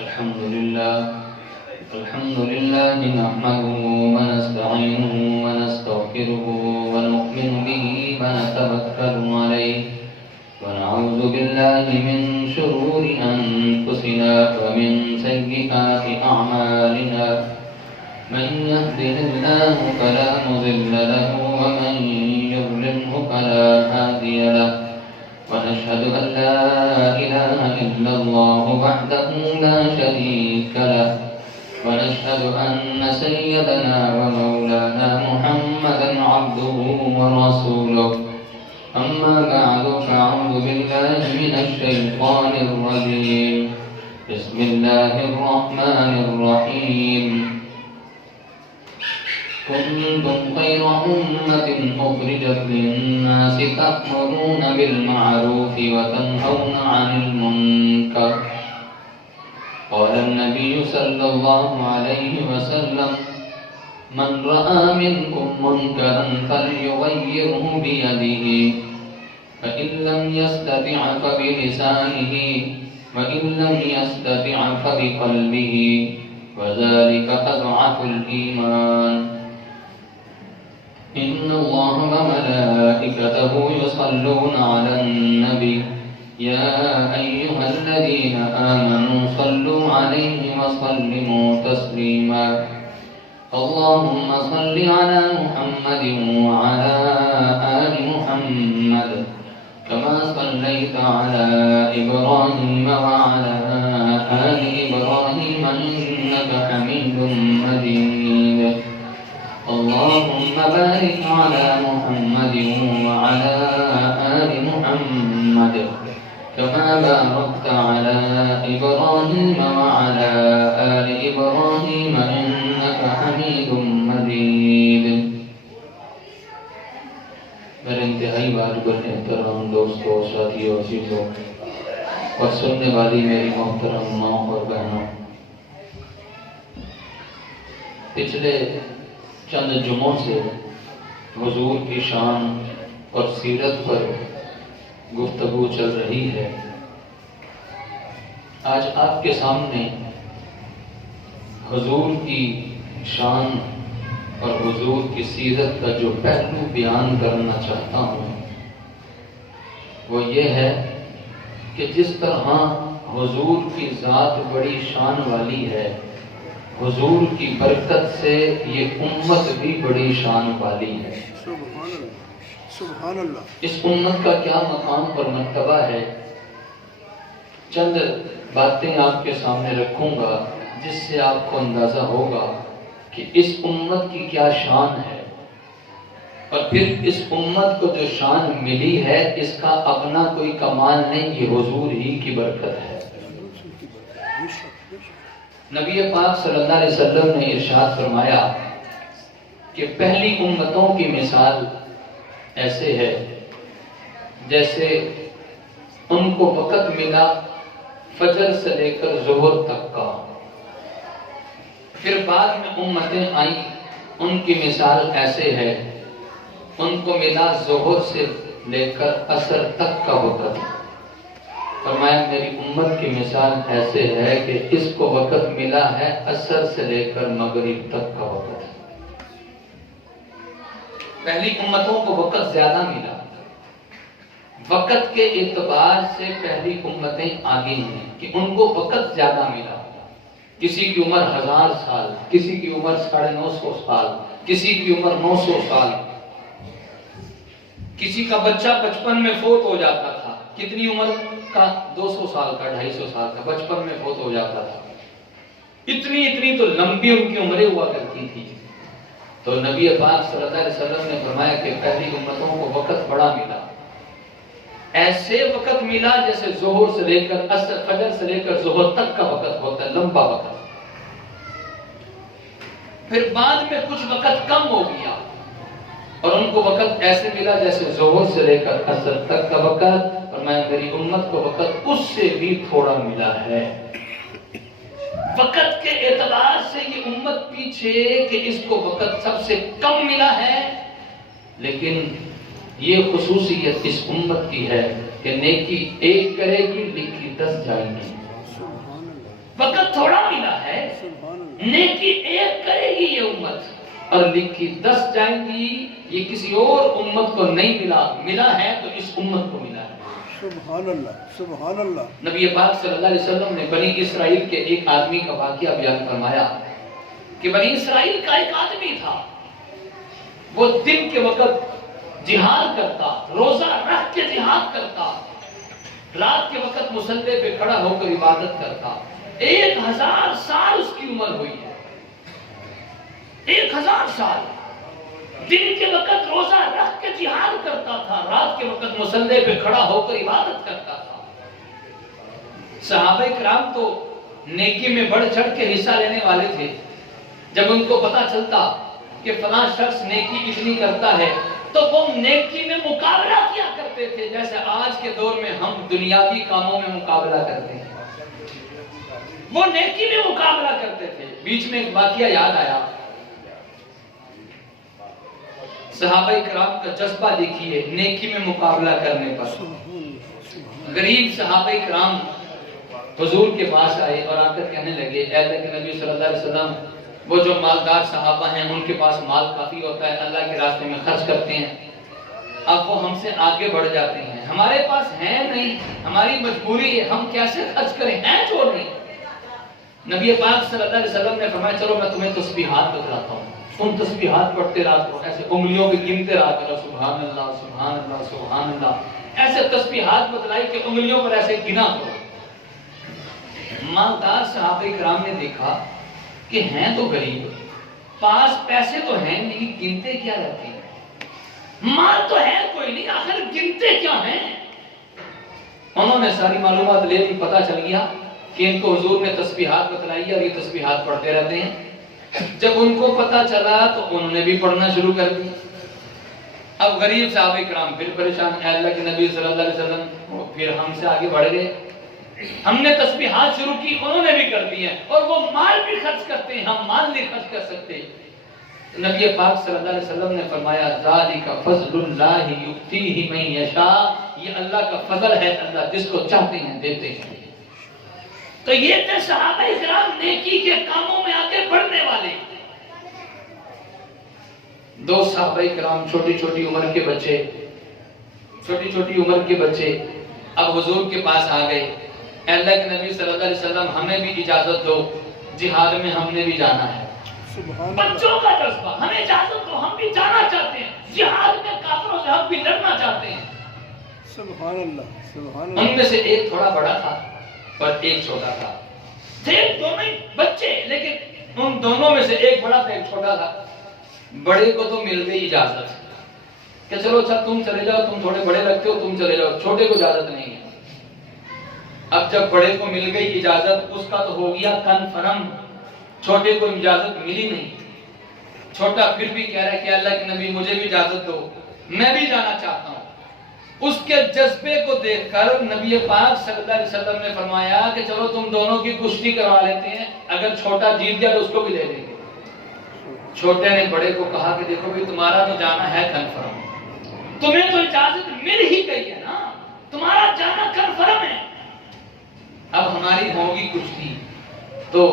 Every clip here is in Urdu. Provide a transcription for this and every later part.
الحمد لله نحمده ونستعينه ونستغفره ونؤمن به ونتوكل عليه ونعوذ بالله من شرور أنفسنا ومن سيئات أعمالنا من يهده الله فلا مضل له ومن يضلله فلا هادي له ونشهد أن لا إله إلا الله وحده لا شريك له ونشهد أن سيدنا ومولانا محمدا عبده ورسوله أما بعد فأعوذ بالله من الشيطان الرجيم بسم الله الرحمن الرحيم كنتم خير أمة أخرجت للناس تأمرون بالمعروف وتنهون عن المنكر قال النبي صلى الله عليه وسلم من رأى منكم منكرا فليغيره بيده فإن لم يستطع فبلسانه وإن لم يستطع فبقلبه وذلك أضعف الإيمان إن الله وملائكته يصلون على النبي يا أيها الذين آمنوا صلوا عليه وسلموا تسليما اللهم صل على محمد وعلى آل محمد كما صليت على إبراهيم وعلى آل إبراهيم إنك حميد مجيد اللهم بارك على محمد وعلى آل محمد كما باركت على إبراهيم وعلى آل إبراهيم إنك حميد مجيد میرے انتہائی واجب احترام دوستوں ساتھیوں عزیزوں اور سننے والی میری محترم ماں اور بہنوں، پچھلے چند جمعوں سے حضور کی شان اور سیرت پر گفتگو چل رہی ہے۔ آج آپ کے سامنے حضور کی شان اور حضور کی سیرت کا جو پہلو بیان کرنا چاہتا ہوں وہ یہ ہے کہ جس طرح حضور کی ذات بڑی شان والی ہے، حضور کی برکت سے یہ امت بھی بڑی شان والی ہے۔ سبحان اللہ۔ اس امت کا کیا مقام اور مرتبہ ہے، چند باتیں آپ کے سامنے رکھوں گا جس سے آپ کو اندازہ ہوگا کہ اس امت کی کیا شان ہے، اور پھر اس امت کو جو شان ملی ہے اس کا اپنا کوئی کمال نہیں، یہ حضور ہی کی برکت ہے۔ نبی پاک صلی اللہ علیہ وسلم نے ارشاد فرمایا کہ پہلی امتوں کی مثال ایسے ہے جیسے ان کو وقت ملا فجر سے لے کر ظہر تک کا، پھر بعد میں امتیں آئیں، ان کی مثال ایسے ہے ان کو ملا ظہر سے لے کر عصر تک کا وقت۔ فرمایا میری امت کی مثال ایسے ہے کہ اس کو وقت ملا ہے عصر سے لے کر مغرب تک کا وقت۔ پہلی امتوں کو وقت زیادہ ملا، وقت کے اعتبار سے پہلی امتیں آگے ہیں کہ ان کو وقت زیادہ ملا۔ کسی کی عمر 1000 سال، کسی کی عمر 950 سال، کسی کی عمر 900 سال، کسی کا بچہ بچپن میں فوت ہو جاتا تھا، کتنی عمر کا، 200 سال کا، 250 سال کا، بچپن میں فوت ہو جاتا تھا۔ اتنی تو لمبی ان کی عمریں ہوا کرتی تھی۔ تو نبی پاک صلی اللہ علیہ وسلم نے فرمایا کہ پہلی امتوں کو وقت بڑا ملا، ایسے وقت ملا جیسے ظہر سے لے کر عصر، فجر سے لے کر ظہر تک کا وقت ہوتا ہے، لمبا وقت۔ پھر بعد میں کچھ وقت کم ہو گیا اور ان کو وقت ایسے ملا جیسے ظہر سے لے کر عصر تک کا وقت، اور میں میری امت کو وقت اس سے بھی تھوڑا ملا ہے۔ وقت کے اعتبار سے یہ امت پیچھے کہ اس کو وقت سب سے کم ملا ہے، لیکن یہ خصوصیت اس امت کی ہے کہ نیکی ایک کرے گی، لکھی 10 جائیں گی۔ وقت تھوڑا ملا ہے، سبحان اللہ، نیکی ایک کرے گی یہ امت اور لکھی 10 جائیں گی، یہ کسی اور امت کو نہیں ملا ہے تو اس امت کو ملا ہے۔ سبحان اللہ، سبحان اللہ، نبی پاک صلی اللہ علیہ وسلم نے بنی اسرائیل کے ایک آدمی کا واقعہ بیان فرمایا کہ بنی اسرائیل کا ایک آدمی تھا، وہ دن کے وقت جہاد کرتا، روزہ رکھ کے جہاد کرتا، رات کے وقت مصلی پہ کھڑا ہو کر عبادت کرتا۔ 1000 سال اس کی عمر ہوئی ہے، 1000 سال دن کے وقت روزہ رکھ کے جہاد کرتا تھا، رات کے وقت مصلی پہ کھڑا ہو کر عبادت کرتا تھا۔ صحابہ کرام تو نیکی میں بڑھ چڑھ کے حصہ لینے والے تھے۔ جب ان کو پتا چلتا کہ فلاں شخص نیکی اتنی کرتا ہے تو وہ نیکی میں مقابلہ کیا کرتے تھے، جیسے آج کے دور میں ہم دنیاوی کاموں میں مقابلہ کرتے ہیں، وہ نیکی میں مقابلہ کرتے تھے۔ بیچ میں ایک واقعہ یاد آیا، صحابہ کرام کا جذبہ دیکھیے نیکی میں مقابلہ کرنے پر۔ غریب صحابہ کرام حضور کے پاس آئے اور آ کر کہنے لگے، اے اللہ کے نبی صلی اللہ علیہ وسلم، وہ جو مالدار صحابہ ہیں ان کے پاس مال کافی ہوتا ہے، اللہ کے راستے میں خرچ کرتے ہیں، اب وہ ہم سے آگے بڑھ جاتے ہیں، ہمارے پاس ہے نہیں، ہماری مجبوری ہے، ہم کیسے خرچ کریں، ہیں جو نہیں۔ نبی پاک صلی اللہ علیہ وسلم نے فرمایا چلو میں تمہیں تسبیحات بتلاتا ہوں، تم تسبیحات پڑھتے رہا کرو، ایسے انگلیوں پہ گنتے رہا کرو، سبحان اللہ سبحان اللہ سبحان اللہ، ایسے تسبیحات بتلائی کہ انگلیوں پر ایسے گنا کرو۔ مالدار صحابہ کرام نے دیکھا کہ ہیں تو غریب، پاس پیسے تو ہیں لیکن گنتے کیا رہتے ہیں، مال تو ہے کوئی نہیں، آخر گنتے کیا ہیں۔ انہوں نے ساری معلومات لے لی، پتہ چل گیا کہ ان کو حضور نے تسبیحات بتلائی اور یہ تسبیحات پڑھتے رہتے ہیں۔ جب ان کو پتہ چلا تو انہوں نے بھی پڑھنا شروع کر دی۔ اب غریب صحابہ کرام پھر پریشان، اے اللہ کے نبی صلی اللہ علیہ وسلم، پھر ہم سے آگے بڑھ گئے، ہم نے تسبیحات شروع کی، انہوں نے بھی کر دی ہیں، اور وہ مال بھی خرچ کرتے ہیں، ہم مال نہیں خرچ کر سکتے۔ نبی پاک صلی اللہ علیہ وسلم نے فرمایا ذالک فضل اللہ یؤتیہ من یشاء، یہ اللہ کا فضل ہے، اللہ جس کو چاہتے ہیں دیتے ہیں۔ تو یہ تھے صحابہ کرام نیکی کے کاموں میں آگے بڑھنے والے۔ 2 صحابہ کرام چھوٹی چھوٹی عمر کے بچے، چھوٹی چھوٹی عمر کے بچے اب حضور کے پاس آ گئے، اے اللہ کے نبی صلی اللہ علیہ وسلم ہمیں بھی اجازت دو، جہاد میں ہم نے بھی جانا ہے۔ بچوں کا جذبہ، ہمیں اجازت دو، ہم بھی جانا چاہتے ہیں، جہاد میں کافروں سے ہم بھی لڑنا چاہتے ہیں۔ سبحان اللہ، سبحان ان اللہ، میں سے ایک تھوڑا بڑا تھا اور ایک چھوٹا تھا، تھے دونوں ہی بچے، لیکن ان دونوں میں سے ایک بڑا تھا ایک چھوٹا تھا۔ بڑے کو تو مل گئی اجازت کہ چلو اچھا تم چلے جاؤ، تم تھوڑے بڑے لگتے ہو تم چلے جاؤ، چھوٹے کو اجازت نہیں ہے۔ اب جب بڑے کو مل گئی اجازت، اس کا تو ہو گیا کنفرم، چھوٹے کو اجازت ملی نہیں۔ چھوٹا پھر بھی کہہ رہا ہے کہ اللہ کے نبی مجھے بھی اجازت دو، میں بھی جانا چاہتا ہوں۔ اس کے جذبے کو دیکھ کر نبی پاک صلی اللہ علیہ وسلم نے فرمایا کہ چلو تم دونوں کی کشتی کروا لیتے ہیں، اگر چھوٹا جیت گیا تو اس کو بھی لے لیں گے۔ چھوٹے نے بڑے کو کہا کہ دیکھو بھی تمہارا تو جانا ہے کنفرم، تمہیں تو اجازت مل ہی گئی ہے نا، تمہارا جانا کنفرم ہے، اب ہماری ہوگی کشتی تو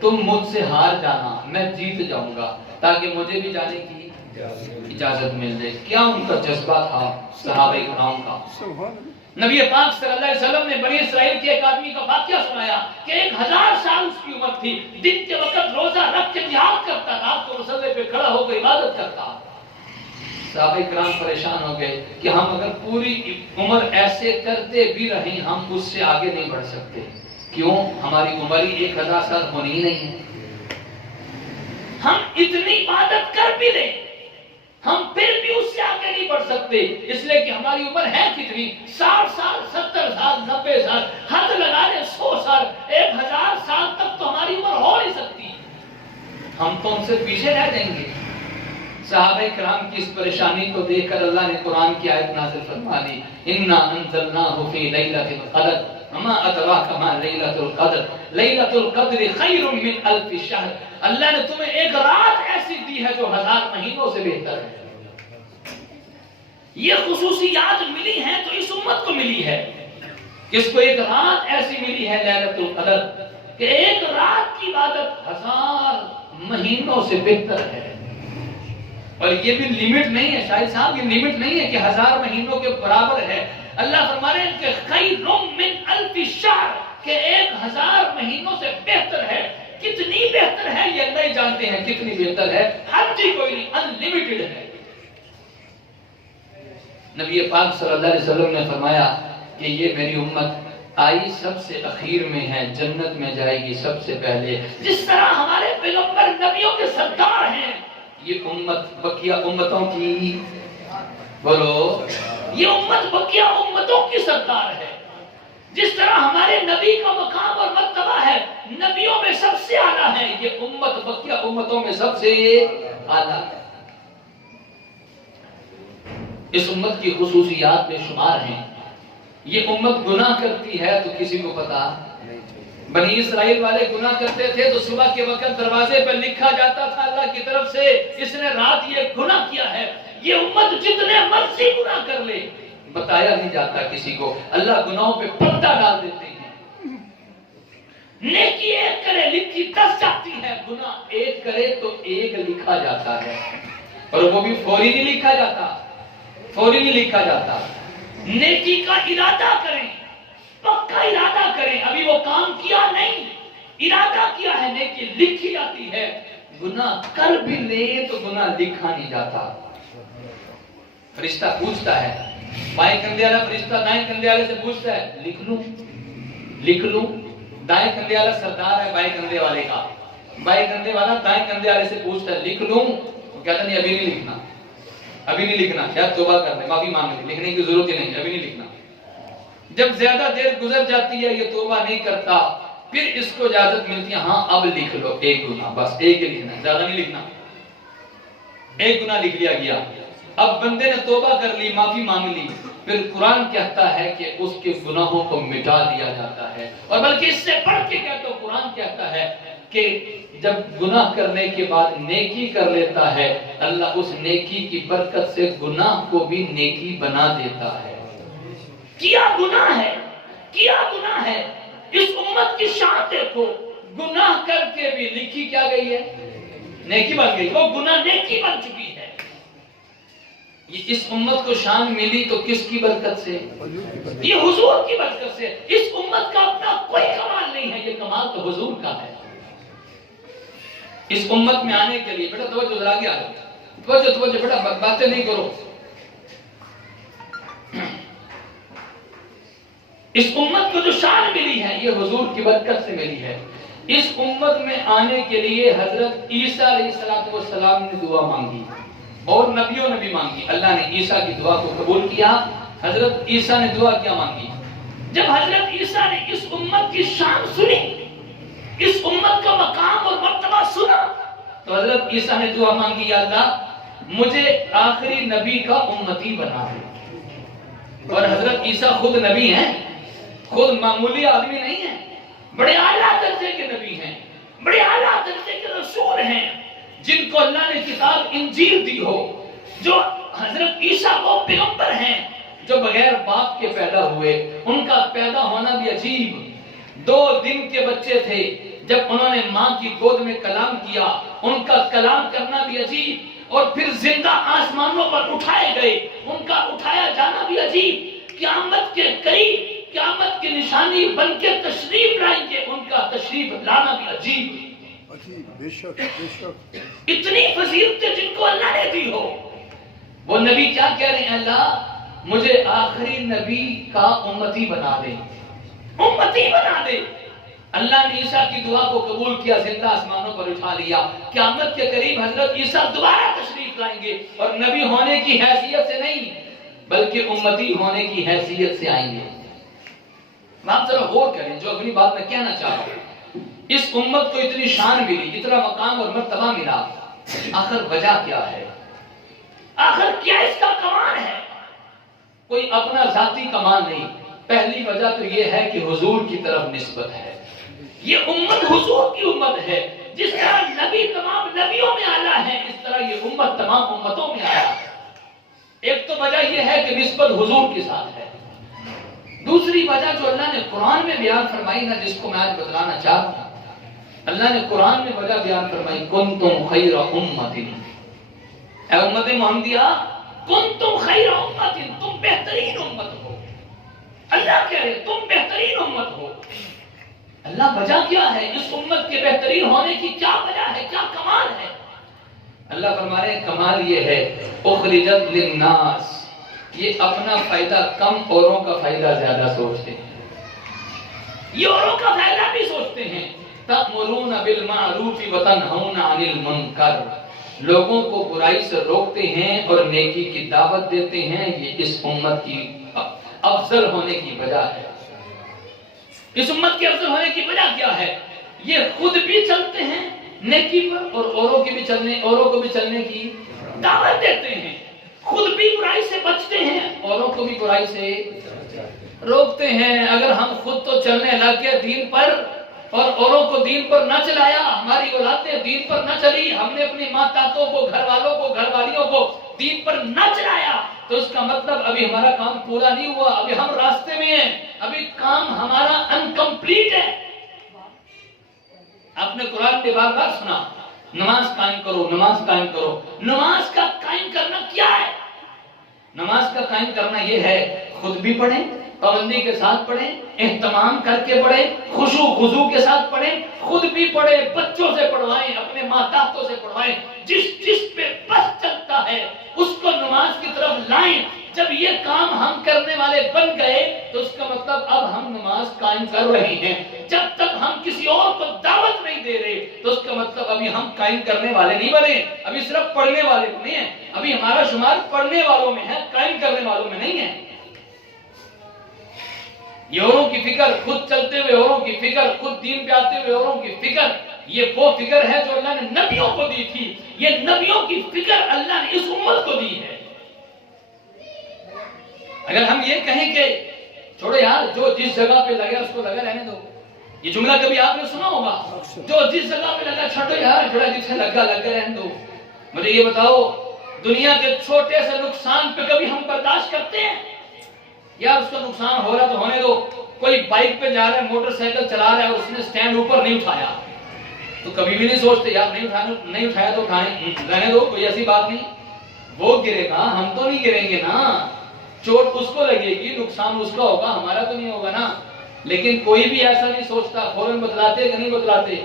تم مجھ سے ہار جانا، میں جیت جاؤں گا تاکہ مجھے بھی جانے کی اجازت مل جائے۔ کیا ان کا جذبہ تھا صحابہ کرام کا۔ سبحان اللہ، نبی پاک صلی اللہ علیہ وسلم نے بنی اسرائیل کے ایک آدمی کا واقعہ سنایا کہ 1000 سال اس کی عمر تھی، دن کے وقت روزہ رکھ کے جہاد کرتا، رات کو مصلی پہ کھڑا ہو کر عبادت کرتا۔ صحابہ کرام پریشان ہو گئے کہ ہم اگر پوری عمر ایسے کرتے بھی رہیں ہم اس سے آگے نہیں بڑھ سکتے، کیوں؟ ہماری عمر ہی 1000 سال ہونی ہی نہیں ہے، ہم اتنی عبادت کر بھی لیں ہم پھر بھی اس سے آگے نہیں بڑھ سکتے، اس لیے کہ ہماری عمر ہے کتنی، 60 سال 70 سال 90 سال، حد لگا لیں 100 سال، 1000 سال تک تو ہماری عمر ہو نہیں سکتی، ہم تو ان سے پیچھے رہ جائیں گے۔ صحابہ کرام کی اس پریشانی کو دیکھ کر اللہ نے قرآن کی آیت نازل فرما دی، اِنَّا أَنزَلْنَاهُ فِي لَيْلَةِ الْقَدْرِ وَمَا أَدْرَاكَ مَا لَيْلَةُ الْقَدْرِ لَيْلَةُ الْقَدْرِ خَيْرٌ مِّنْ أَلْفِ شَهْرٍ، اللہ نے تمہیں ایک رات ایسی دی ہے جو 1000 مہینوں سے بہتر ہے۔ یہ خصوصیات ملی ہیں تو اس امت کو ملی ہے، کس کو ایک رات ایسی ملی ہے لیلۃ القدر، کہ ایک رات کی عبادت 1000 مہینوں سے بہتر ہے. اور یہ بھی لمٹ نہیں ہے شاہد صاحب، یہ لمٹ نہیں ہے کہ 1000 مہینوں کے برابر ہے. اللہ فرما رہے ہیں کہ خیر من الف شہر، کہ 1000 مہینوں سے بہتر ہے. کتنی بہتر ہے یہ اللہ ہی جانتے ہیں کتنی بہتر ہے. حد ہی کوئی نہیں، انلمیٹڈ ہے. نبی پاک صلی اللہ علیہ وسلم نے فرمایا کہ یہ میری امت آئی سب سے اخیر میں ہے، جنت میں جائے گی سب سے پہلے. جس طرح ہمارے پیغمبر نبیوں کے سردار ہیں، یہ امت بقیہ امتوں کی، بولو، یہ امت بقیہ امتوں کی سردار ہے. جس طرح ہمارے نبی کا مقام اور مرتبہ ہے نبیوں میں سب سے اعلیٰ ہے، یہ امت بقیہ امتوں میں سب سے اعلیٰ ہے. اس امت کی خصوصیات بے شمار ہیں. یہ امت گناہ کرتی ہے تو کسی کو پتا. بنی اسرائیل والے گناہ کرتے تھے تو صبح کے وقت دروازے پر لکھا جاتا تھا اللہ کی طرف سے اس نے رات یہ گناہ کیا ہے. یہ امت جتنے مرضی گناہ کر لے بتایا نہیں جاتا کسی کو. اللہ گناہوں پہ پردہ ڈال دیتے ہیں. نیکی ایک کرے لکھی 10 جاتی ہے، گناہ ایک کرے تو 1 لکھا جاتا ہے. اور وہ بھی فوری نہیں لکھا جاتا، فوری نہیں لکھا جاتا. نیکی کا ارادہ کریں، پکا ارادہ کریں. ابھی وہ کام کیا نہیں، ارادہ کیا ہے، نیکی لکھی جاتی ہے. گناہ کر بھی لے تو گناہ لکھا نہیں جاتا. فرشتہ پوچھتا ہے، بائیں کندھے والا فرشتہ دائیں کندھے والے سے پوچھتا ہے لکھ لوں، لکھ لوں. دائیں کندھے والا سردار ہے بائیں کندھے والے کا، بائیں کندھے والا دائیں کندھے والے سے پوچھتا ہے لکھ لوں. وہ کہتا نہیں ابھی نہیں لکھنا، ابھی نہیں لکھنا، شاید توبہ کر لیں، معافی مانگ لیں، لکھنے کی ضرورت ہی نہیں، ابھی نہیں لکھنا. جب زیادہ دیر گزر جاتی ہے یہ توبہ نہیں کرتا، پھر اس کو اجازت ملتی ہے ہاں اب لکھ لو 1 گناہ، بس 1 ہی لکھنا، زیادہ نہیں لکھنا. 1 گناہ لکھ لیا گیا. اب بندے نے توبہ کر لی، معافی مانگ لی، پھر قرآن کہتا ہے کہ اس کے گناہوں کو مٹا دیا جاتا ہے. اور بلکہ اس سے بڑھ کے کہتا ہے قرآن کہتا ہے کہ جب گناہ کرنے کے بعد نیکی کر لیتا ہے اللہ اس نیکی کی برکت سے گناہ کو بھی نیکی بنا دیتا ہے. کیا گناہ ہے، کیا گناہ ہے. اس امت کی شان دیکھو، گناہ کر کے بھی لکھی کیا گئی ہے، نیکی بن گئی. وہ گناہ نیکی بن چکی ہے. اس امت کو شان ملی تو کس کی برکت سے؟ یہ حضور کی برکت سے. اس امت کا اپنا کوئی کمال نہیں ہے، یہ کمال تو حضور کا ہے. اس امت میں آنے کے لیے بیٹا توجہ ذرا آگے آ جاؤ، توجہ بیٹا باتیں نہیں کرو. اس امت کو جو شان ملی ہے یہ حضور کی برکت سے ملی ہے. اس امت میں آنے کے لیے حضرت عیسیٰ علیہ السلام نے دعا مانگی اور نبیوں نے بھی مانگی. اللہ نے عیسیٰ کی دعا کو قبول کیا. حضرت عیسیٰ نے دعا کیا مانگی؟ جب حضرت عیسیٰ نے اس امت کی شان سنی، اس امت کا مقام اور مرتبہ سنا، تو حضرت عیسیٰ نے دعا مانگی یا اللہ مجھے آخری نبی کا امتی بنا دے. اور حضرت عیسیٰ خود نبی ہیں، خود معمولی آدمی نہیں ہیں، بڑے اعلیٰ درجے کے نبی ہیں، بڑے اعلیٰ درجے کے رسول ہیں جن کو اللہ نے کتاب انجیل دی ہو، جو حضرت عیسیٰ کو پیغمبر ہیں، جو بغیر باپ کے پیدا ہوئے. ان کا پیدا ہونا بھی عجیب. 2 دن کے بچے تھے، جب انہوں نے ماں کی گود میں کلام کیا ان کا کلام کرنا بھی عجیب. اور پھر زندہ آسمانوں پر اٹھائے گئے، ان کا اٹھایا جانا بھی عجیب. قیامت کے قریب قیامت کی نشانی بن کے تشریف لائیں گے، ان کا تشریف لانا بھی عجیب. بے شک بے شک. اتنی فضیلتیں جن کو اللہ نے دی ہو. وہ نبی کیا کہہ رہے ہیں؟ اللہ مجھے آخری نبی کا امتی بنا دے، امتی بنا دے. اللہ نے عیسیٰ کی دعا کو قبول کیا، زندہ آسمانوں پر اٹھا لیا. قیامت کے قریب حضرت عیسیٰ دوبارہ تشریف لائیں گے اور نبی ہونے کی حیثیت سے نہیں بلکہ امتی ہونے کی حیثیت سے آئیں گے. آپ ذرا غور کریں جو اگلی بات میں کہنا چاہ رہا ہوں. اس امت کو اتنی شان ملی، اتنا مقام اور مرتبہ ملا، آخر وجہ کیا ہے؟ آخر کیا اس کا کمال ہے؟ کوئی اپنا ذاتی کمال نہیں. پہلی وجہ تو یہ ہے کہ حضور کی طرف نسبت ہے. یہ امت حضور کی امت ہے. جس طرح نبی تمام نبیوں میں اعلیٰ ہے، اس طرح یہ امت تمام امتوں میں اعلیٰ ہے. ایک تو وجہ یہ ہے کہ نسبت حضور کے ساتھ ہے. دوسری وجہ جو اللہ نے قرآن میں بیان فرمائی نا، جس کو میں آج بتلانا چاہ رہا ہوں، اللہ نے قرآن میں وجہ بیان فرمائی کنتم خیر امت، اے امت محمدیہ کنتم خیر امت، تم بہترین امت ہو۔ اللہ کہہ رہے تم بہترین امت ہو۔ اللہ وجہ کیا ہے؟ اس امت کے بہترین ہونے کی کیا وجہ ہے، کیا کمال ہے؟ اللہ فرما رہے ہیں کمال یہ ہے اخرجت للناس، یہ اپنا فائدہ کم اوروں کا فائدہ زیادہ سوچتے ہیں، یہ اوروں کا فائدہ بھی سوچتے ہیں۔ تأمرون بالمعروف وتنہون عن المنکر، لوگوں کو برائی سے روکتے ہیں اور نیکی کی دعوت دیتے ہیں، یہ اس امت کی افضل ہونے کی وجہ ہے۔ اس امت کی افضل ہونے کی وجہ کیا ہے؟ یہ خود بھی چلتے ہیں نیکی پر اور اوروں کو بھی چلنے کی دعوت دیتے ہیں، خود بھی برائی سے بچتے ہیں، اوروں کو بھی برائی سے روکتے ہیں۔ اگر ہم خود تو چلنے لگ گئے دین پر اور اوروں کو دین پر نہ چلایا، ہماری اولادیں دین پر نہ چلی، ہم نے اپنی ماتاتوں کو، گھر والوں کو، گھر والیوں کو دین پر نہ چلایا، تو اس کا مطلب ابھی ہمارا کام پورا نہیں ہوا، ابھی ہم راستے میں ہیں، ابھی کام ہمارا انکمپلیٹ ہے۔ آپ نے قرآن کے بار بار سنا نماز قائم کرو، نماز قائم کرو۔ نماز کا قائم کرنا کیا ہے؟ نماز کا قائم کرنا یہ ہے خود بھی پڑھیں، پابندی کے ساتھ پڑھیں، اہتمام کر کے پڑھیں، خشوع خضوع کے ساتھ پڑھیں، خود بھی پڑھیں، بچوں سے پڑھوائیں، اپنے ماتاتوں سے پڑھوائیں، جس پہ بس چلتا ہے اس کو نماز کی طرف لائیں۔ جب یہ کام ہم کرنے والے بن گئے تو اس کا مطلب اب ہم نماز قائم کر رہے ہیں۔ جب تک ہم کسی اور کو دعوت نہیں دے رہے تو اس کا مطلب ابھی ہم قائم کرنے والے نہیں بنے، ابھی صرف پڑھنے والے نہیں ہیں، ابھی ہمارا شمار پڑھنے والوں میں ہے، قائم کرنے والوں میں نہیں ہے۔ یہ اوروں کی فکر، خود چلتے ہوئے اوروں کی فکر، خود دین پہ آتے ہوئے اوروں کی فکر، یہ وہ فکر ہے جو اللہ نے نبیوں کو دی تھی۔ یہ نبیوں کی فکر اللہ نے اس امت کو دی ہے۔ اگر ہم یہ کہیں کہ چھوڑو یار جو جس جگہ پہ لگے اس کو لگا رہنے دو، یہ جملہ کبھی آپ نے سنا ہوگا، جو جس جگہ پہ لگا چھوڑو یار جڑا جسے لگا رہنے دو۔ مجھے یہ بتاؤ دنیا کے چھوٹے سے نقصان پہ کبھی ہم برداشت کرتے ہیں؟ یار اس کا نقصان ہو رہا تو ہونے دو۔ کوئی بائک پہ جا رہا ہے، موٹر سائیکل چلا رہا ہے اور اس نے سٹینڈ اوپر نہیں اٹھایا تو کبھی بھی نہیں سوچتے یار نہیں اٹھایا تو رہنے دو، کوئی ایسی بات نہیں، وہ گرے گا ہم تو نہیں گریں گے نا، چوٹ اس کو لگے گی، نقصان اس کا ہوگا، ہمارا تو نہیں ہوگا نا۔ لیکن کوئی بھی ایسا نہیں سوچتا، فوراً بتلاتے کہ نہیں بتلاتے۔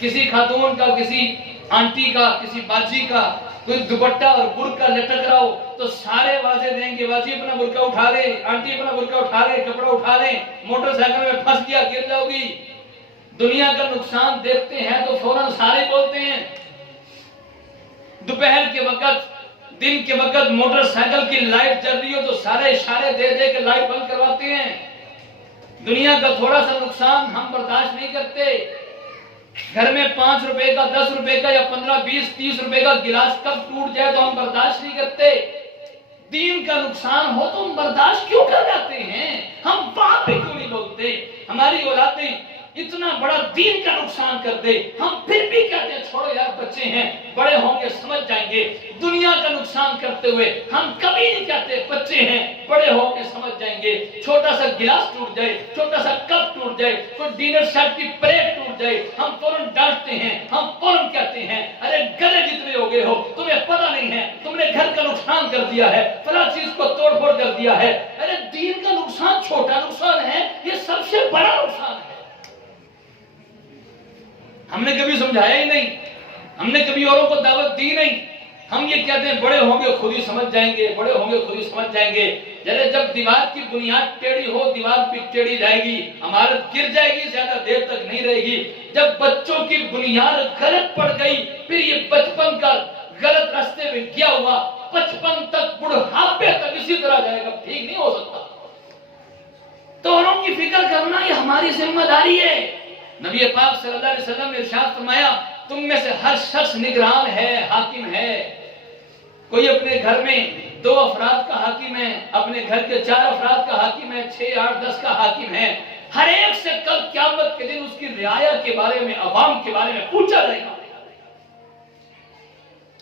کسی خاتون کا، کسی آنٹی کا، کسی باجی کا کوئی دوپٹہ اور برقع لٹک رہا ہو تو سارے واضح دیں گے باجی اپنا برقع اٹھا لے، آنٹی اپنا برقع اٹھا لے، کپڑا اٹھا لے، موٹر سائیکل میں پھنس گیا گر جاؤ گی۔ دنیا کا نقصان دیکھتے ہیں تو فوراً سارے بولتے ہیں۔ دوپہر کے وقت، دن کے وقت موٹر سائیکل کی لائٹ جل رہی ہو تو سارے اشارے دے دے کے لائٹ بند کرواتے ہیں۔ دنیا کا تھوڑا سا نقصان ہم برداشت نہیں کرتے۔ گھر میں 5 روپے کا، 10 روپے کا یا 15، 20، 30 روپے کا گلاس کب ٹوٹ جائے تو ہم برداشت نہیں کرتے۔ دین کا نقصان ہو تو ہم برداشت کیوں کر جاتے ہیں؟ ہم بات بھی کیوں نہیں بولتے؟ ہماری اولادیں اتنا بڑا دین کا نقصان کر دے، ہم پھر بھی کہتے ہیں چھوڑو یار بچے ہیں، بڑے ہوں گے سمجھ جائیں گے۔ دنیا کا نقصان کرتے ہوئے ہم کبھی نہیں کہتے بچے ہیں، بڑے ہوں گے سمجھ جائیں گے۔ چھوٹا سا گلاس ٹوٹ جائے، چھوٹا سا کپ ٹوٹ جائے، کوئی ڈنر سیٹ کی پلیٹ ٹوٹ جائے، ہم فوراً ڈانٹتے ہیں، ہم فوراً کہتے ہیں ارے گلے جتنے ہو گئے ہو، تمہیں پتہ نہیں ہے، تم نے گھر کا نقصان کر دیا ہے، فلاں چیز کو توڑ پھوڑ کر دیا ہے۔ ارے دین کا نقصان چھوٹا نقصان ہے، یہ سب سے بڑا نقصان ہے۔ ہم نے کبھی سمجھایا ہی نہیں، ہم نے کبھی اوروں کو دعوت دی نہیں۔ ہم یہ کہتے ہیں بڑے ہوں گے خود ہی سمجھ جائیں گے، بڑے ہوں گے خود ہی سمجھ جائیں گے۔ جب دیوار کی بنیاد ٹیڑھی ہو، دیوار بھی ٹیڑھی جائے گی، عمارت گر جائے گی، زیادہ دیر تک نہیں رہے گی۔ جب بچوں کی بنیاد غلط پڑ گئی، پھر یہ بچپن کا غلط راستے میں گیا ہوا 55 تک، بڑھاپے تک اسی طرح جائے گا، ٹھیک نہیں ہو سکتا۔ تو اوروں کی فکر کرنا یہ ہماری ذمہ داری ہے۔ نبی پاک صلی اللہ علیہ وسلم نے ارشاد فرمایا تم میں سے ہر شخص نگران ہے، حاکم ہے۔ کوئی اپنے گھر میں 2 افراد کا حاکم ہے، اپنے گھر کے 4 افراد کا حاکم ہے، 6، 8، 10 کا حاکم ہے۔ ہر ایک سے کل قیامت کے دن اس کی رعایا کے بارے میں، عوام کے بارے میں پوچھا جائے گا۔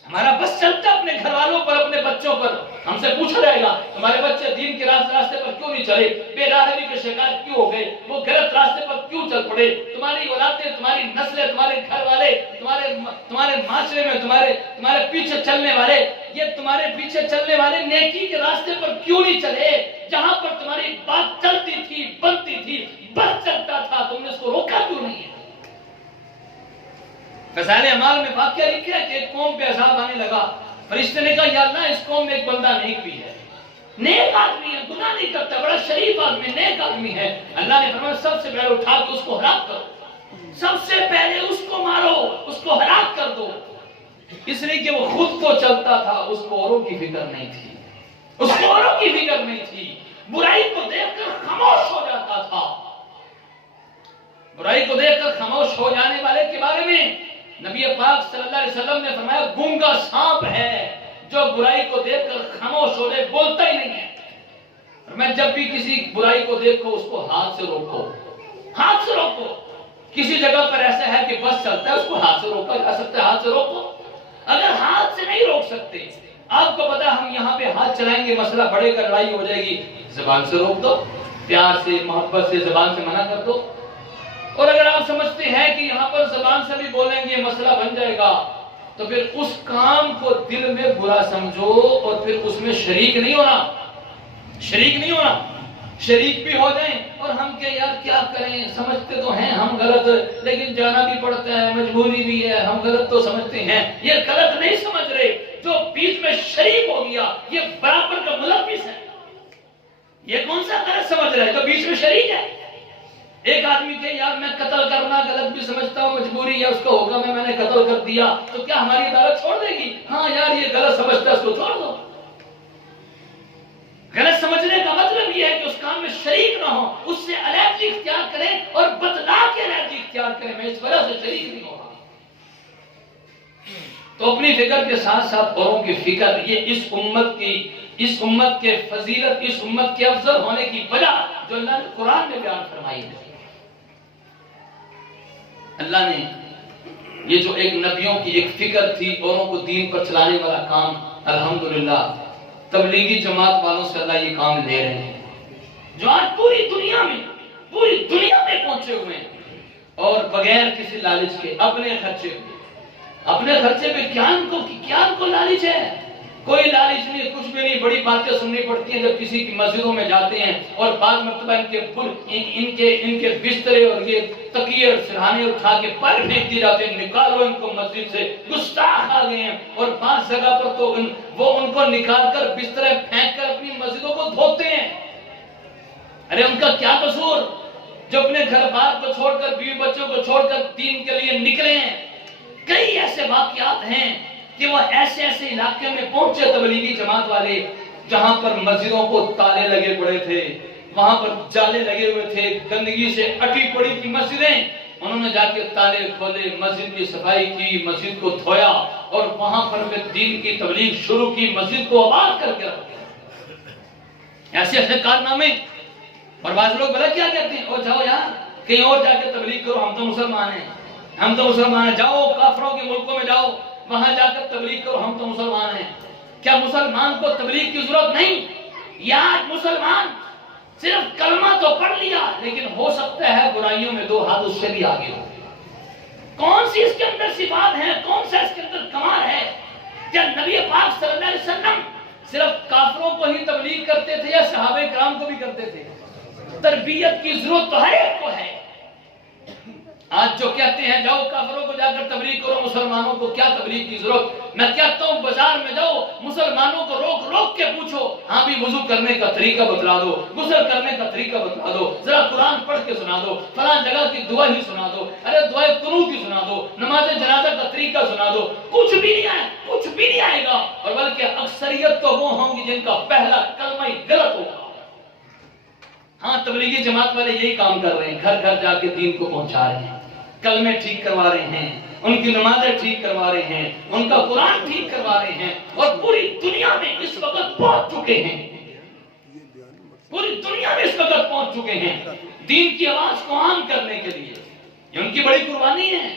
ہمارا بس چلتا اپنے گھر والوں پر، اپنے بچوں پر، ہم سے پوچھا جائے گا تمہارے بچے دین کے راستے پر کیوں نہیں چلے، بے راہبی کے شکار کیوں ہو گئے، وہ غلط راستے پر کیوں چل پڑے؟ تمہاری اولادیں، تمہاری نسلیں، تمہارے گھر والے، تمہارے معاشرے میں تمہارے پیچھے چلنے والے، یہ تمہارے پیچھے چلنے والے نیکی کے راستے پر کیوں نہیں چلے؟ جہاں پر تمہاری بات چلتی تھی، بنتی تھی، بس چلتا تھا، تم نے اس کو روکا کیوں نہیں ہے؟ فضائل اعمال میں واقعہ لکھا ہے کہ ایک قوم پہ عذاب آنے لگا، فرشتے نے کہا یا اللہ اس قوم میں ایک بندہ نیک بھی ہے، نیک آدمی ہے، گناہ نہیں کرتا، بڑا شریف آدمی، نیک آدمی ہے۔ اللہ نے فرمایا سب سے پہلے اٹھا کے اس کو ہلاک کرو، سب سے پہلے اس کو مارو، اس کو ہلاک کر دو، اس لیے کہ وہ خود کو چلتا تھا، اس کو اوروں کی فکر نہیں تھی، اس کو اوروں کی فکر نہیں تھی، برائی کو دیکھ کر خاموش ہو جاتا تھا۔ برائی کو دیکھ کر خاموش ہو جانے والے کے بارے میں نبی پاک صلی اللہ علیہ وسلم نے فرمایا گونگا سانپ ہے جو برائی کو دیکھ کر خاموش ہو جائے، بولتا ہی نہیں ہے۔ میں جب بھی کسی برائی کو دیکھو اس کو ہاتھ سے روکو، ہاتھ سے روکو۔ کسی جگہ پر ایسا ہے کہ بس چلتا ہے، اس کو ہاتھ سے روکا جا سکتا ہے، ہاتھ سے روکو۔ اگر ہاتھ سے نہیں روک سکتے، آپ کو پتا ہم یہاں پہ ہاتھ چلائیں گے مسئلہ بڑھے گا، لڑائی ہو جائے گی، زبان سے روک دو، پیار سے، محبت سے زبان سے منع کر دو۔ اور اگر آپ سمجھتے ہیں کہ یہاں پر زبان سے بھی بولیں گے مسئلہ بن جائے گا، تو پھر اس کام کو دل میں برا سمجھو اور پھر اس میں شریک نہیں ہونا، شریک نہیں ہونا۔ شریک بھی ہو جائیں اور ہم کہ یار کیا کریں، سمجھتے تو ہیں ہم غلط، لیکن جانا بھی پڑتا ہے، مجبوری بھی ہے، ہم غلط تو سمجھتے ہیں، یہ غلط نہیں سمجھ رہے۔ جو بیچ میں شریک ہو گیا یہ برابر کا ملوث ہے۔ یہ کون سا غلط سمجھ رہا ہے جو بیچ میں شریک ہے؟ ایک آدمی کہ یار میں قتل کرنا غلط بھی سمجھتا ہوں، مجبوری ہے، اس کا حکم ہے، میں نے قتل کر دیا، تو کیا ہماری عدالت چھوڑ دے گی؟ ہاں یار یہ غلط سمجھتا ہے، اس کو چھوڑ دو۔ غلط سمجھنے کا مطلب یہ ہے کہ اس کام میں شریک نہ ہو، اس سے علیحدگی اختیار کریں اور بتلا کے علیحدگی اختیار کریں، میں اس وجہ سے شریک نہیں ہو رہا۔ تو اپنی فکر کے ساتھ ساتھ اوروں کی فکر، یہ اس امت کے فضیلت، اس امت کے افضل ہونے کی وجہ جو اللہ نے قرآن میں بیان فرمائی ہے۔ اللہ نے یہ جو ایک نبیوں کی ایک فکر تھی اوروں کو دین پر چلانے والا کام، الحمدللہ تبلیغی جماعت والوں سے اللہ یہ کام لے رہے ہیں، جو آج پوری دنیا میں پہنچے ہوئے ہیں، اور بغیر کسی لالچ کے، اپنے خرچے پہ کیا ان کو لالچ ہے؟ کوئی لالچ نہیں، کچھ بھی نہیں۔ بڑی باتیں سننی پڑتی ہیں جب کسی کی مسجدوں میں جاتے ہیں، اور بعض مرتبہ ان کے بسترے اور یہ تکیے اور سرہانے اٹھا کے پر پھینک دی جاتے ہیں، نکالو ان کو مسجد سے، گستاخ آ گئے ہیں۔ اور بعض جگہ پر تو وہ ان کو نکال کر بسترے پھینک کر اپنی مسجدوں کو دھوتے ہیں۔ ارے ان کا کیا قصور جو اپنے گھر بار کو چھوڑ کر، بیوی بچوں کو چھوڑ کر دین کے لیے نکلے ہیں؟ کئی ایسے واقعات ہیں کہ وہ ایسے علاقے میں پہنچے تبلیغی جماعت والے جہاں پر مسجدوں کو تالے لگے پڑے تھے، وہاں پر جالے لگے ہوئے تھے، گندگی سے اٹی پڑی تھی مسجدیں، انہوں نے جا کے تالے کھولے، مسجد کی صفائی کی، مسجد کو دھویا اور وہاں پر دین کی تبلیغ شروع کی، مسجد کو آباد کر کے رکھا۔ ایسے کارنامے۔ اور بعض لوگ بھلا کیا کہتے ہیں، او جاؤ یار کہیں اور جا کے تبلیغ کرو، ہم تو مسلمان ہیں، جاؤ کافروں کے ملکوں میں جاؤ، وہاں جا کر تبلیغ کرو، ہم تو مسلمان ہیں۔ کیا مسلمان کو تبلیغ کی ضرورت نہیں؟ یا مسلمان صرف کلمہ تو پڑھ لیا لیکن ہو سکتا ہے برائیوں میں 2 ہاتھ اس سے بھی آگے ہو۔ کون سی اس کے اندر صفات ہیں، کون سا اس کے اندر کمال ہے؟ کیا نبی پاک صلی اللہ علیہ وسلم صرف کافروں کو ہی تبلیغ کرتے تھے یا صحابہ کرام کو بھی کرتے تھے؟ تربیت کی ضرورت تو ہر ایک کو ہے۔ آج جو کہتے ہیں جاؤ کافروں کو جا کر تبلیغ کرو، مسلمانوں کو کیا تبلیغ کی ضرورت؟ میں کہتا ہوں بازار میں جاؤ، مسلمانوں کو روک کے پوچھو، ہاں بھی وضو کرنے کا طریقہ بتلا دو، غسل کرنے کا طریقہ بتلا دو، ذرا قرآن پڑھ کے سنا دو، فلاں جگہ کی دعا ہی سنا دو، ارے دعائے قنوت ہی سنا دو، نماز جنازہ کا طریقہ سنا دو، کچھ بھی نہیں آئے گا۔ اور بلکہ اکثریت تو وہ ہوں گی جن کا پہلا کلمہ ہی غلط ہوگا۔ ہاں تبلیغی جماعت والے یہی کام کر رہے ہیں، گھر گھر جا کے دین کو پہنچا رہے ہیں، کلمے ٹھیک کروا رہے ہیں، ان کی نمازیں ٹھیک کروا رہے ہیں، ان کا قرآن ٹھیک کروا رہے ہیں، اور پوری دنیا میں اس وقت پہنچ چکے ہیں، پوری دنیا میں اس وقت پہنچ چکے ہیں دین کی آواز کو عام کرنے کے لیے۔ یہ ان کی بڑی قربانی ہے،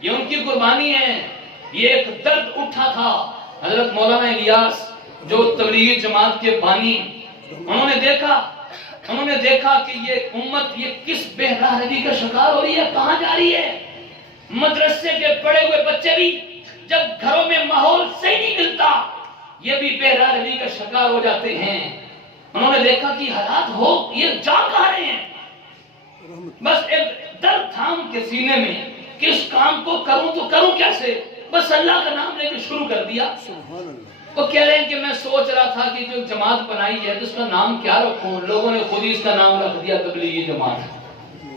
یہ ان کی قربانی ہے۔ یہ ایک درد اٹھا تھا، حضرت مولانا الیاس جو تبلیغی جماعت کے بانی، انہوں نے دیکھا انہوں نے دیکھا کہ یہ امت یہ کس بے راہ روی کا شکار ہو رہی ہے، کہاں جا رہی ہے۔ مدرسے کے پڑھے ہوئے بچے بھی جب گھروں میں ماحول صحیح نہیں ملتا یہ بھی بے راہ روی کا شکار ہو جاتے ہیں۔ انہوں نے دیکھا کہ حالات ہو یہ جا کہاں رہے ہیں، بس ایک درد تھام کے سینے میں کہ اس کام کو کروں تو کروں کیسے، بس اللہ کا نام لے کے شروع کر دیا۔ سبحان اللہ۔ وہ کہہ رہے ہیں کہ میں سوچ رہا تھا کہ جو جماعت بنائی ہے تو اس کا نام کیا رکھوں، لوگوں نے خود ہی اس کا نام رکھ دیا تبلیغی جماعت۔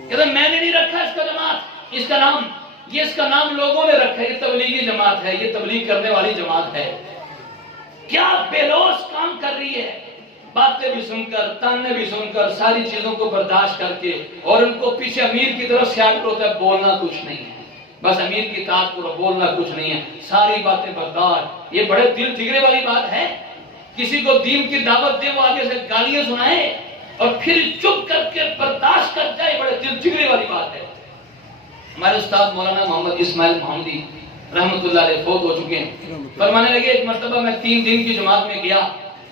کہتے ہیں میں نے نہیں رکھا اس کا جماعت، اس کا نام، یہ اس کا نام لوگوں نے رکھا ہے، یہ تبلیغی جماعت ہے، یہ تبلیغ کرنے والی جماعت ہے۔ کیا بے لوث کام کر رہی ہے، باتیں بھی سن کر، تانے بھی سن کر، ساری چیزوں کو برداشت کر کے، اور ان کو پیچھے امیر کی طرف سے آگے ہوتا ہے بولنا کچھ نہیں ہے، بس امیر کی اطاعت کرو، بولنا کچھ نہیں ہے، ساری باتیں برداشت۔ یہ بڑے دل ٹھگرے والی بات ہے، کسی کو دین کی دعوت دے وہ آگے سے گالیاں سنائے اور پھر چپ کر کے برداشت کر جائے، بڑے دل ٹھگرے والی بات ہے۔ ہمارے استاد مولانا محمد اسماعیل محمدی رحمت اللہ علیہ فوت ہو چکے ہیں، فرمانے لگے ایک مرتبہ میں 3 دن کی جماعت میں گیا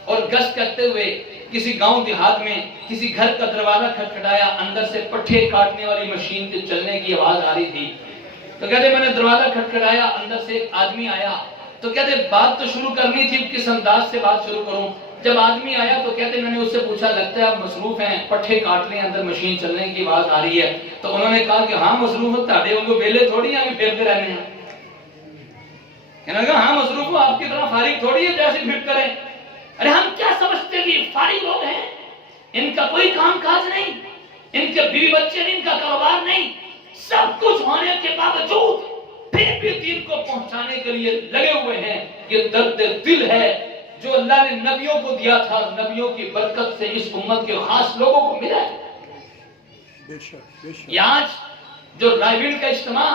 اور گشت کرتے ہوئے کسی گاؤں دیہات میں کسی گھر کا دروازہ کھٹکھٹایا، اندر سے پٹھے کاٹنے والی مشین کے چلنے کی آواز آ رہی تھی، تو کہتے میں نے دروازہ کھٹکھٹایا، اندر سے ایک آدمی آیا، تو کہتے بات تو شروع کرنی تھی، کس انداز سے بات شروع کروں۔ جب آدمی آیا تو کہتے میں نے اس سے پوچھا لگتا ہے آپ مصروف ہیں، پٹھے کاٹ لیں، اندر مشین چلنے کی آواز آ رہی ہے، تو انہوں نے کہا کہ ہاں مصروف ہوتا ہے، ان کو ویلے تھوڑی ہیں پھیرتے رہنے ہیں۔ انہوں نے کہا ہاں مصروف ہو، آپ کی طرح فارغ تھوڑی ہے جیسے پھرتے رہیں۔ ارے ہم کیا سمجھتے کہ فارغ لوگ ہیں، ان کا کوئی کام کاج نہیں، ان کے بیوی بچے نہیں، ان کا کاروبار نہیں، سب کچھ ہونے کے باوجود پھر بھی دین کو پہنچانے کے لیے لگے ہوئے ہیں۔ یہ درد دل ہے جو اللہ نے نبیوں کو دیا تھا، نبیوں کی برکت سے اس امت کے خاص لوگوں کو ملا ہے۔ بے شک بے شک۔ یہ آج جو رائبن کا اجتماع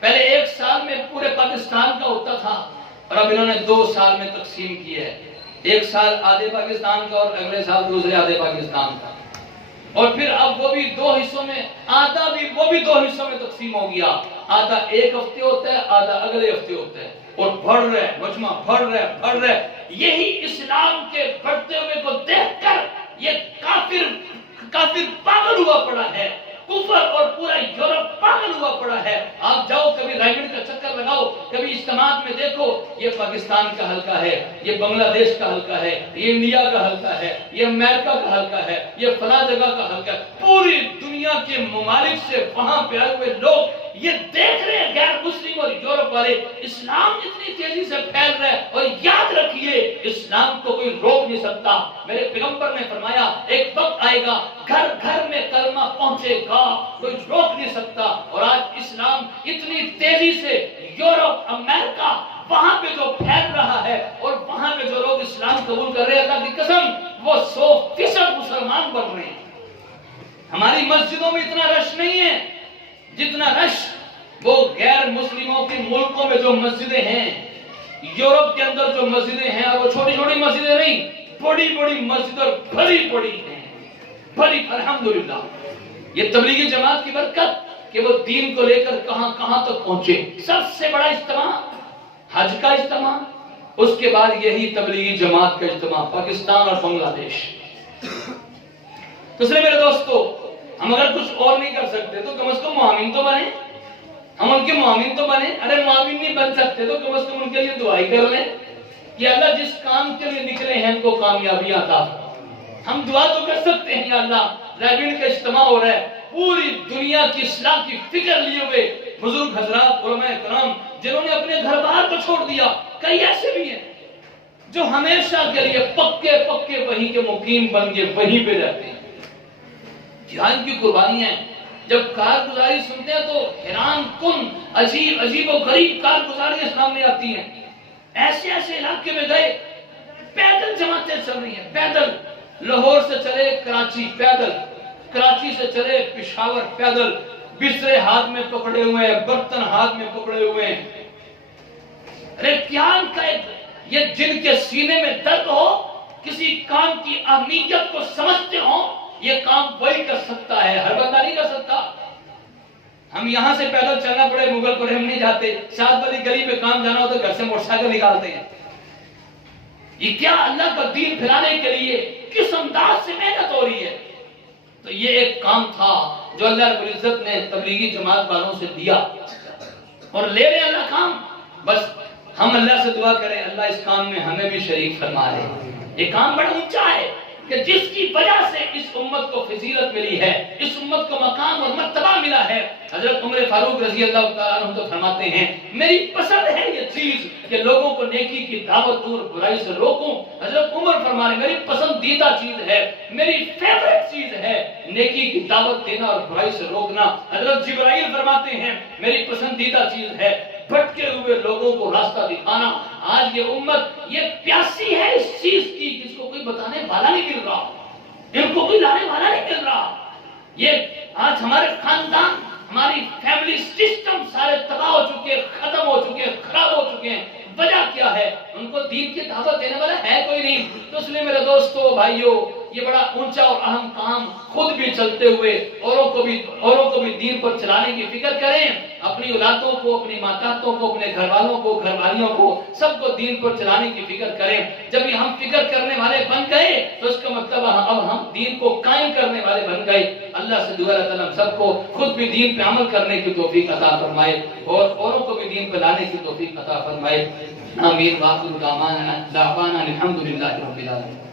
پہلے 1 سال میں پورے پاکستان کا ہوتا تھا اور اب انہوں نے 2 سال میں تقسیم کی ہے، 1 سال آدھے پاکستان کا اور اگلے سال دوسرے آدھے پاکستان کا، اور پھر اب وہ بھی 2 حصوں میں، آدھا بھی وہ بھی 2 حصوں میں تقسیم ہو گیا، آدھا ایک ہفتے ہوتا ہے، آدھا اگلے ہفتے ہوتا ہے، اور بڑھ رہے مجمع بڑھ رہے۔ یہی اسلام کے بڑھتے ہوئے کو دیکھ کر یہ کافر پاگل ہوا پڑا ہے، کفر اور پورا یورپ پاگل ہوا پڑا ہے۔ آپ جاؤ کبھی رائبن کا چکر لگاؤ، کبھی اجتماعات میں دیکھو، یہ پاکستان کا حلقہ ہے، یہ بنگلہ دیش کا حلقہ ہے، یہ انڈیا کا حلقہ ہے، یہ امریکہ کا حلقہ ہے، یہ فلاں جگہ کا حلقہ ہے، پوری دنیا کے ممالک سے وہاں پہ آئے ہوئے لوگ یہ دیکھ رہے ہیں، غیر مسلم اور یورپ والے اسلام اتنی تیزی سے پھیل رہا ہے، اور یاد رکھیے اسلام کو کوئی روک نہیں سکتا۔ میرے پیغمبر نے فرمایا ایک وقت آئے گا گھر گھر میں کلمہ پہنچے گا، کوئی روک نہیں سکتا۔ اور آج اسلام اتنی تیزی سے یورپ، امریکہ وہاں پہ جو پھیل رہا ہے، اور وہاں پہ جو لوگ اسلام قبول کر رہے ہیں، اللہ کی قسم وہ 100% مسلمان بن رہے ہیں۔ ہماری مسجدوں میں اتنا رش نہیں ہے جتنا رش وہ غیر مسلموں کے ملکوں میں جو مسجدیں ہیں، یورپ کے اندر جو مسجدیں ہیں، اور وہ چھوٹی چھوٹی مسجدیں نہیں، بڑی بڑی مسجد اور بھری پڑی ہیں، بھری۔ الحمدللہ یہ تبلیغی جماعت کی برکت کہ وہ دین کو لے کر کہاں کہاں تک پہنچے۔ سب سے بڑا اجتماع حج کا اجتماع، اس کے بعد یہی تبلیغی جماعت کا اجتماع پاکستان اور بنگلہ دیش۔ تو اس لیے میرے دوستو، ہم اگر کچھ اور نہیں کر سکتے تو کم از کم معاون تو بنے، ہم ان کے معاون تو بنے۔ ارے معاون نہیں بن سکتے تو کم از کم ان کے لیے دعائی کر لیں کہ اللہ جس کام کے لیے نکلے ہیں ان کو کامیابی عطا۔ ہم دعا تو کر سکتے ہیں یا اللہ رائبن کا اجتماع ہو رہا ہے، پوری دنیا کی اصلاح کی فکر لیے ہوئے بزرگ حضرات علماء کرام جنہوں نے اپنے گھر بار کو چھوڑ دیا، کئی ایسے بھی ہیں جو ہمیشہ کے لیے پکے وہیں کے مقیم بن کے وہیں پہ رہتے ہیں۔ جہان کی قربانیاں ہیں، جب کارگزاری سنتے ہیں تو حیران کن عجیب و غریب کارگزاریاں سامنے آتی ہیں۔ ایسے علاقے میں گئے، پیدل جماعتیں چل رہی ہیں، پیدل لاہور سے چلے کراچی پیدل، کراچی سے چلے پشاور پیدل، بسترے ہاتھ میں پکڑے ہوئے ہیں، برتن ہاتھ میں پکڑے ہوئے ہیں۔ ارے کیا ان کا یہ جن کے سینے میں درد ہو، کسی کام کی اہمیت کو سمجھتے ہوں، یہ کام وہی کر سکتا ہے، ہر بندہ نہیں کر سکتا۔ ہم یہاں سے پیدل چلنا پڑے مغل پر ہم نہیں جاتے، شاد والی گلی میں کام جانا ہو تو گھر سے موٹر سائیکل نکالتے ہیں۔ یہ کیا اللہ کا دین پھیلانے کے لیے کس انداز سے محنت ہو رہی ہے۔ تو یہ ایک کام تھا جو اللہ رب العزت نے تبلیغی جماعت والوں سے دیا اور لے رہے اللہ کام. بس ہم اللہ سے دعا کریں اللہ اس کام میں ہمیں بھی شریک فرما لے. یہ کام بڑا اونچا ہے کہ جس کی وجہ سے اس امت کو فضیلت ملی ہے, اس امت کو مقام اور مرتبہ ملا ہے. حضرت عمر فاروق رضی اللہ تعالیٰ عنہ تو فرماتے ہیں میری پسند ہے یہ چیز کہ لوگوں کو نیکی کی دعوت دوں اور برائی سے روکوں. حضرت عمر فرمانے میری پسندیدہ چیز ہے, میری فیوریٹ چیز ہے نیکی کی دعوت دینا اور برائی سے روکنا. حضرت جبرائیل فرماتے ہیں میری پسندیدہ چیز ہے بھٹکے ہوئے لوگوں کو راستہ دکھانا. آج یہ امت یہ پیاسی ہے اس چیز کی جس کو کوئی بتانے والا نہیں مل رہا, ان کو کوئی لانے والا نہیں مل رہا. یہ آج ہمارے خاندان ہماری فیملی سسٹم سارے تباہ ہو چکے, ختم ہو چکے, خراب ہو چکے ہیں. وجہ کیا ہے؟ ان کو دین کی دعوت دینے والا ہے کوئی نہیں. تو اس لیے میرے دوستو بھائیو یہ بڑا اونچا اور اہم کام خود بھی چلتے ہوئے اوروں کو بھی دین پر چلانے کی فکر کریں. اپنی اولادوں کو, اپنی ماتاتوں کو, اپنے گھر والوں کو, گھر والیوں کو سب کو دین پر چلانے کی فکر کریں. جب یہ ہم فکر کرنے والے بن گئے تو اس کا مطلب اب ہم دین کو قائم کرنے والے بن گئے. اللہ سے دعا اللہ تعالیٰ سب کو خود بھی دین پہ عمل کرنے کی توفیق عطا فرمائے اور اوروں کو بھی دین پہ لانے کی توفیق عطا فرمائے. آمین. واخر دعوانا الحمدللہ رب العالمین.